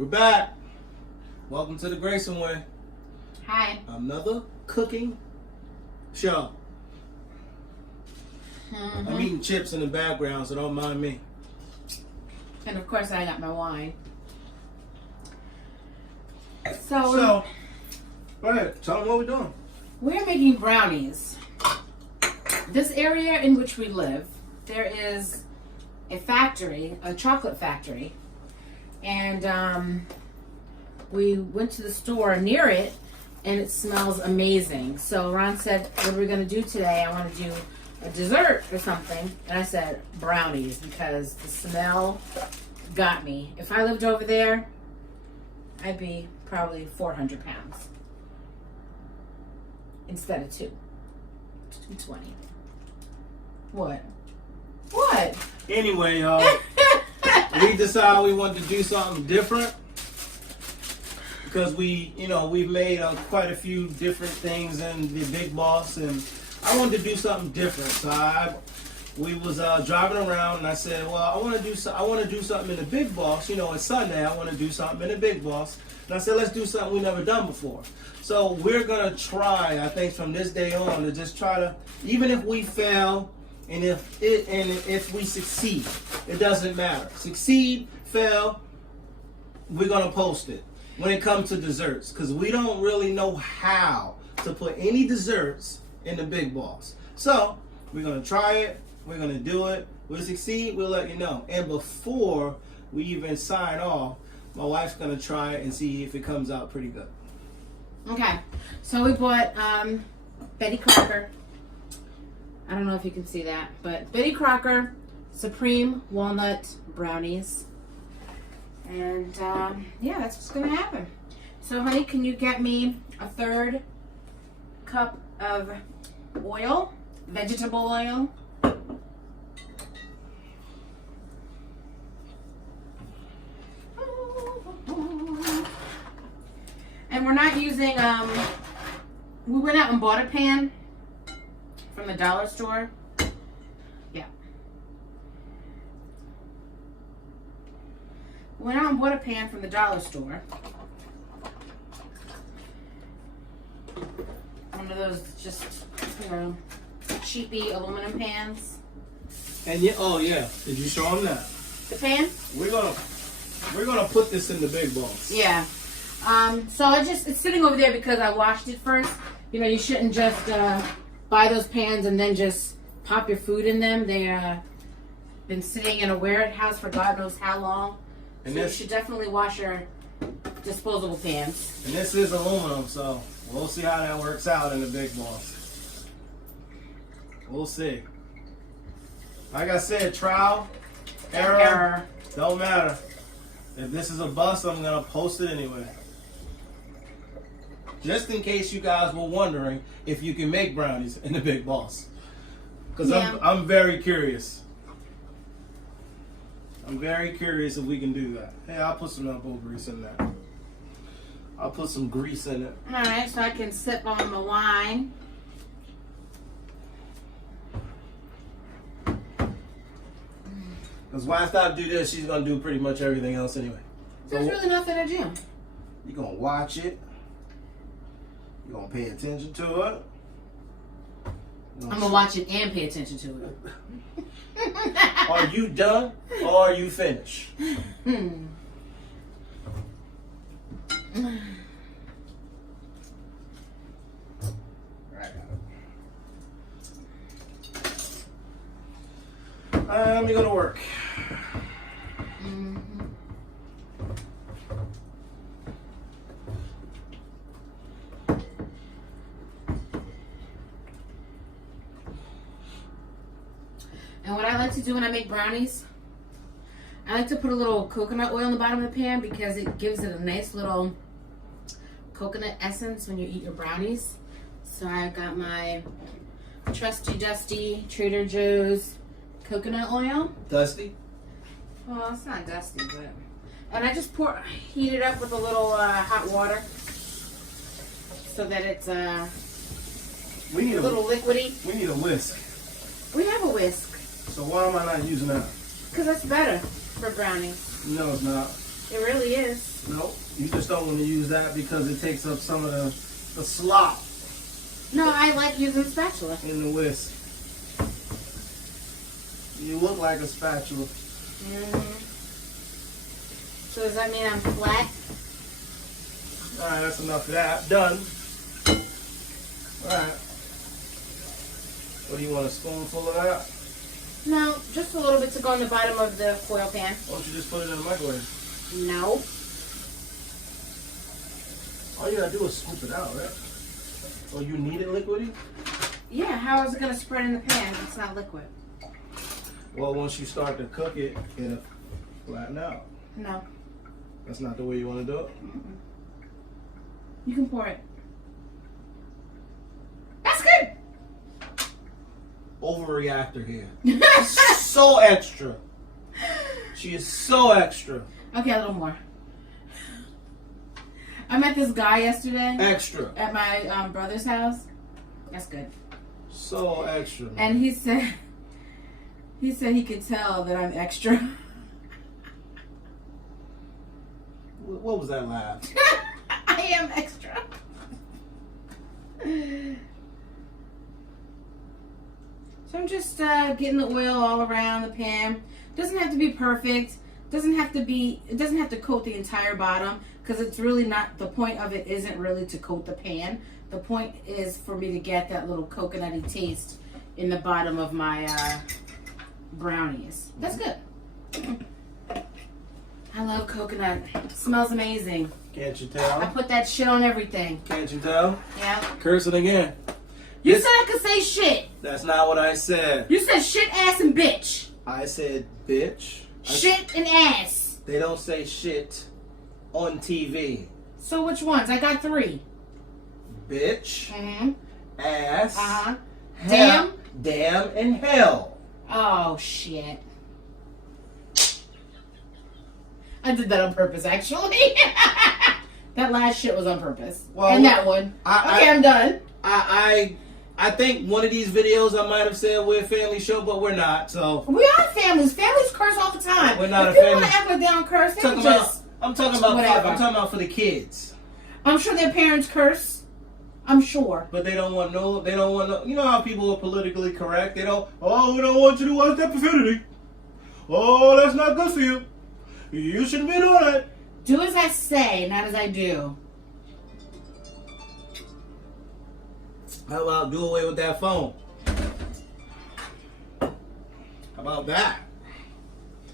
We're back. Welcome to the Grayson Way. Hi. Another cooking show. I'm eating chips in the background, so don't mind me. And of course I got my wine. So, go ahead. Tell them what we're doing. We're making brownies. This area in which we live, there is a factory, a chocolate factory. And we went to the store near it, and it smells amazing. So Ron said, what are we going to do today? I want to do a dessert or something. And I said brownies, because the smell got me. If I lived over there, I'd be probably 400 pounds instead of 220. What? Anyway, we decided we wanted to do something different because we've made quite a few different things in the Big Boss, and I wanted to do something different. So we was driving around, and I said, well, I want to do something in the Big Boss. It's Sunday. I want to do something in the Big Boss, and I said, let's do something we never done before. So we're gonna try, I think, from this day on to just try to, even if we fail. And if we succeed, it doesn't matter. Succeed, fail, we're gonna post it when it comes to desserts, because we don't really know how to put any desserts in the Big Boss. So we're gonna try it. We're gonna do it. We'll succeed. We'll let you know. And before we even sign off, my wife's gonna try it and see if it comes out pretty good. Okay, so we bought Betty Crocker. I don't know if you can see that, but Betty Crocker Supreme Walnut Brownies. And yeah, that's what's going to happen. So honey, can you get me a 1/3 cup of oil, vegetable oil? And we're not using, we went out and bought a pan from the dollar store. Yeah. Went out and bought a pan from the dollar store. One of those just, cheapy aluminum pans. And yeah, did you show them that? The pan? We're gonna put this in the Big Boss. Yeah. So it's sitting over there because I washed it first. You shouldn't just buy those pans and then just pop your food in them. They've been sitting in a warehouse for God knows how long. And so you should definitely wash your disposable pans. And this is aluminum, so we'll see how that works out in the Big Boss. We'll see. Like I said, trial, error. Don't matter. If this is a bust, I'm going to post it anyway. Just in case you guys were wondering if you can make brownies in the Big Boss. Because I'm very curious. I'm very curious if we can do that. Hey, I'll put some elbow grease in that. I'll put some grease in it. Alright, so I can sip on the wine. Because when I stop do this, she's going to do pretty much everything else anyway. There's really nothing to do. You're going to watch it. You're going to pay attention to it. I'm going to watch it and pay attention to it. Are you done or are you finished? Let me go to work. And what I like to do when I make brownies, I like to put a little coconut oil in the bottom of the pan because it gives it a nice little coconut essence when you eat your brownies. So I got my trusty dusty Trader Joe's coconut oil. Dusty? Well, it's not dusty, but... And I just heat it up with a little hot water so that it's a little liquidy. We need a whisk. We have a whisk. So why am I not using that? Because that's better for brownies. No, it's not. It really is. No, you just don't want to use that because it takes up some of the slop No, I like using spatula. in the whisk. You look like a spatula. So does that mean I'm flat? Alright, that's enough of that. Done. Alright. What do you want, a spoonful of that? No, just a little bit to go in the bottom of the foil pan. Why don't you just put it in the microwave? No. All you gotta do is scoop it out, right? Oh, you need it liquidy? Yeah, how is it going to spread in the pan if it's not liquid? Well, once you start to cook it, it'll flatten out. No. That's not the way you want to do it? You can pour it. That's good. Overreactor here. So extra. She is so extra. Okay, a little more. I met this guy yesterday Extra. at my brother's house. That's good. So extra. Man. And he said he could tell that I'm extra. What was that laugh? I am extra. So I'm just getting the oil all around the pan. Doesn't have to be perfect. It doesn't have to coat the entire bottom, because it's really not, the point of it isn't really to coat the pan. The point is for me to get that little coconutty taste in the bottom of my brownies. That's good. I love coconut. It smells amazing. Can't you I tell? put that shit on everything. Can't you tell? Yeah. Curse it again. You This- said I could say shit. That's not what I said. You said shit, ass, and bitch. I said bitch. Shit and ass. They don't say shit on TV. So which ones? I got 3. Bitch, Mm-hmm. ass, Uh-huh. hell, damn, and hell. Oh, shit. I did that on purpose, actually. That last shit was on purpose. Well, and that one. I'm done. I think one of these videos I might have said we're a family show, but we're not. So We are families. Families curse all the time. We're not if a people family. want to act like they don't curse, they talking just... I'm talking about whatever. I'm talking about for the kids. I'm sure their parents curse. I'm sure. But they don't want no. You know how people are politically correct. They don't. Oh, we don't want you to watch that profanity. Oh, that's not good for you. You shouldn't be doing that. Do as I say, not as I do. How about do away with that phone? How about that?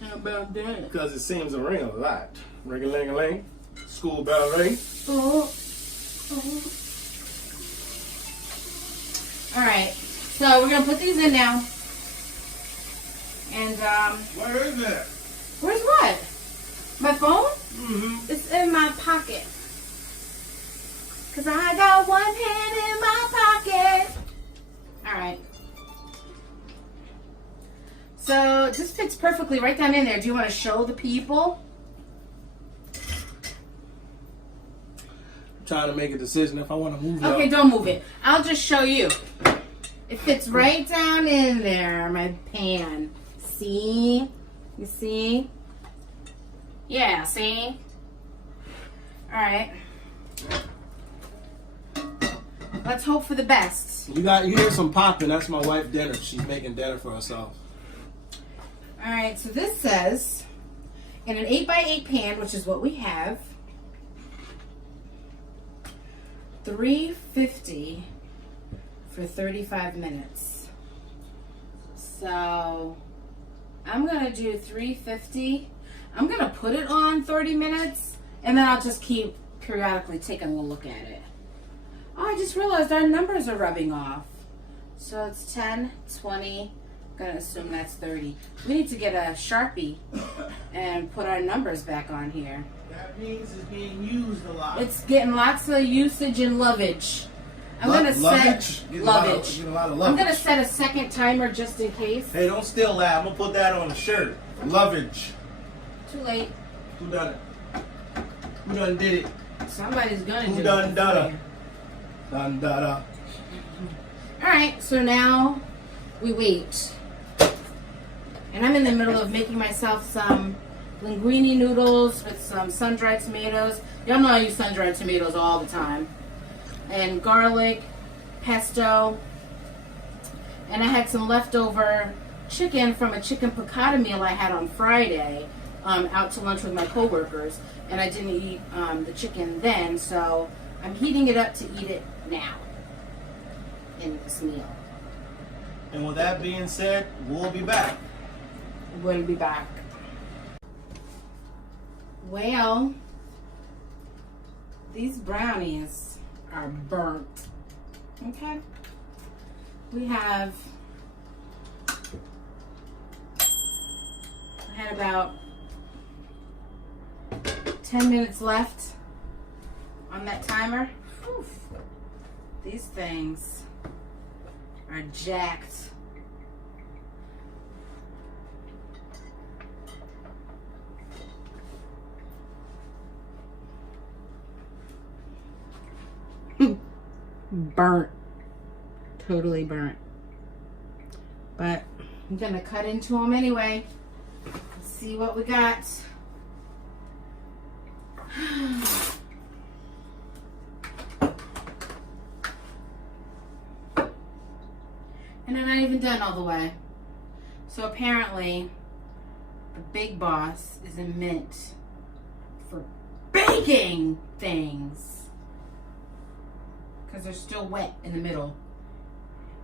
How about that? Because it seems to ring a lot. Ring-a-ling-a-ling. School bell ring. Oh. All right. So we're going to put these in now. And, Where is it? where's what? My phone? Mm-hmm. It's in my pocket. Because I got one hand in my pocket. All right. So it just fits perfectly right down in there. Do you want to show the people? I'm trying to make a decision if I want to move it. Okay, up. don't move it. I'll just show you. It fits right down in there, my pan. See? You see? Yeah, see? Alright. Let's hope for the best. You hear some popping. That's my wife dinner. She's making dinner for herself. Alright, so this says, in an 8x8 pan, which is what we have, 350 for 35 minutes. So I'm gonna do 350. I'm gonna put it on 30 minutes, and then I'll just keep periodically taking a look at it. Oh, I just realized our numbers are rubbing off. So it's 10, 20. I'm gonna assume that's 30. We need to get a Sharpie and put our numbers back on here. That means it's being used a lot. It's getting lots of usage and lovage. I'm gonna set lovage. I'm gonna set a second timer just in case. Hey, don't still laugh. I'm gonna put that on a shirt. Lovage. Too late. Who done it? Who done did it? Somebody's gonna do Who it. done done it? Done done. All right, so now we wait. And I'm in the middle of making myself some linguine noodles with some sun-dried tomatoes. Y'all know I use sun-dried tomatoes all the time. And garlic, pesto. And I had some leftover chicken from a chicken piccata meal I had on Friday out to lunch with my coworkers. And I didn't eat the chicken then, so I'm heating it up to eat it now in this meal. And with that being said, we'll be back. We'll be back. Well, these brownies are burnt. Okay? We had about 10 minutes left on that timer. Whew. These things are jacked. Burnt. Totally burnt. But I'm gonna cut into them anyway. Let's see what we got. And I'm not even done all the way. So apparently, the big boss is a mint for baking things. Because they're still wet in the middle.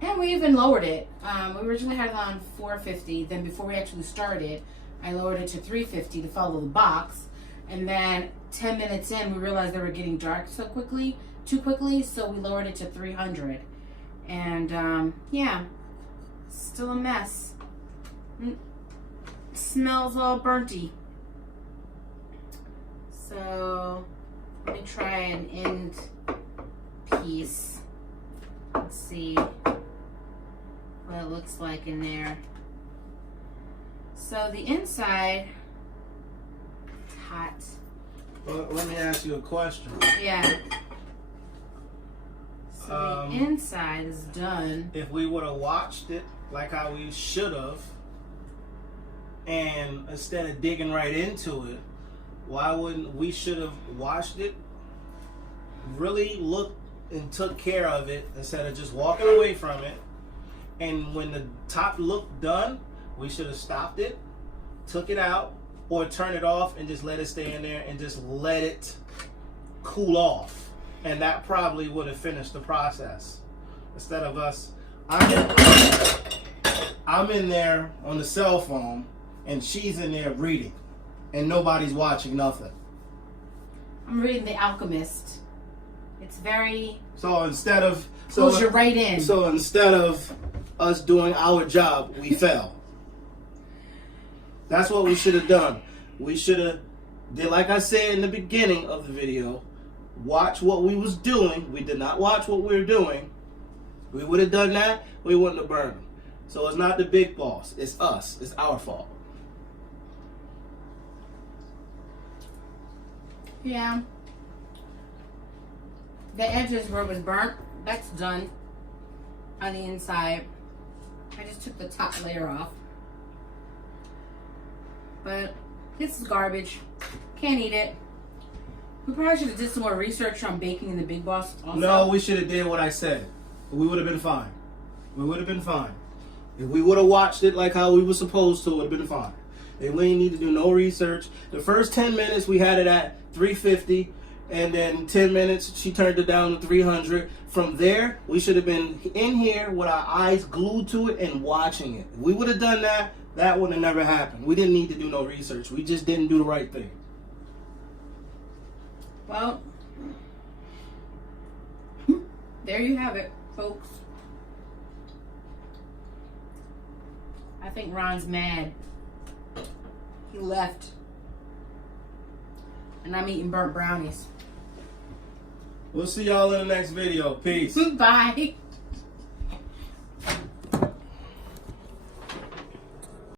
And we even lowered it. We originally had it on 450. Then before we actually started, I lowered it to 350 to follow the box. And then 10 minutes in, we realized they were getting dark so quickly, too quickly. So we lowered it to 300. And yeah, still a mess. Smells all burnty. So let me try an end piece. Let's see what it looks like in there. So the inside, it's hot. Well, let me ask you a question. Yeah. So the inside is done. If we would have watched it like how we should have, and instead of digging right into it, why wouldn't we should have watched it, really looked and took care of it instead of just walking away from it? And when the top looked done, we should have stopped it, took it out, or turn it off and just let it stay in there and just let it cool off. And that probably would have finished the process. Instead of us, I'm in there on the cell phone and she's in there reading and nobody's watching nothing. I'm reading The Alchemist. It's very... So instead of... Pulls you right in. So instead of us doing our job, we fell. That's what we should have done. We should have did like I said in the beginning of the video, watch what we was doing. We did not watch what we were doing. We would have done that, we wouldn't have burned them. So it's not the big boss, it's us. It's our fault. Yeah. The edges where it was burnt, that's done on the inside. I just took the top layer off. But this is garbage. Can't eat it. We probably should have did some more research on baking in the Big Boss also. No, we should have did what I said. We would have been fine. We would have been fine. If we would have watched it like how we were supposed to, it would have been fine. And we didn't need to do no research. The first 10 minutes we had it at 350, and then 10 minutes she turned it down to 300. From there, we should have been in here with our eyes glued to it and watching it. If we would have done that, that would have never happened. We didn't need to do no research. We just didn't do the right thing. Well, there you have it, folks. I think Ron's mad. He left. And I'm eating burnt brownies. We'll see y'all in the next video. Peace. Bye.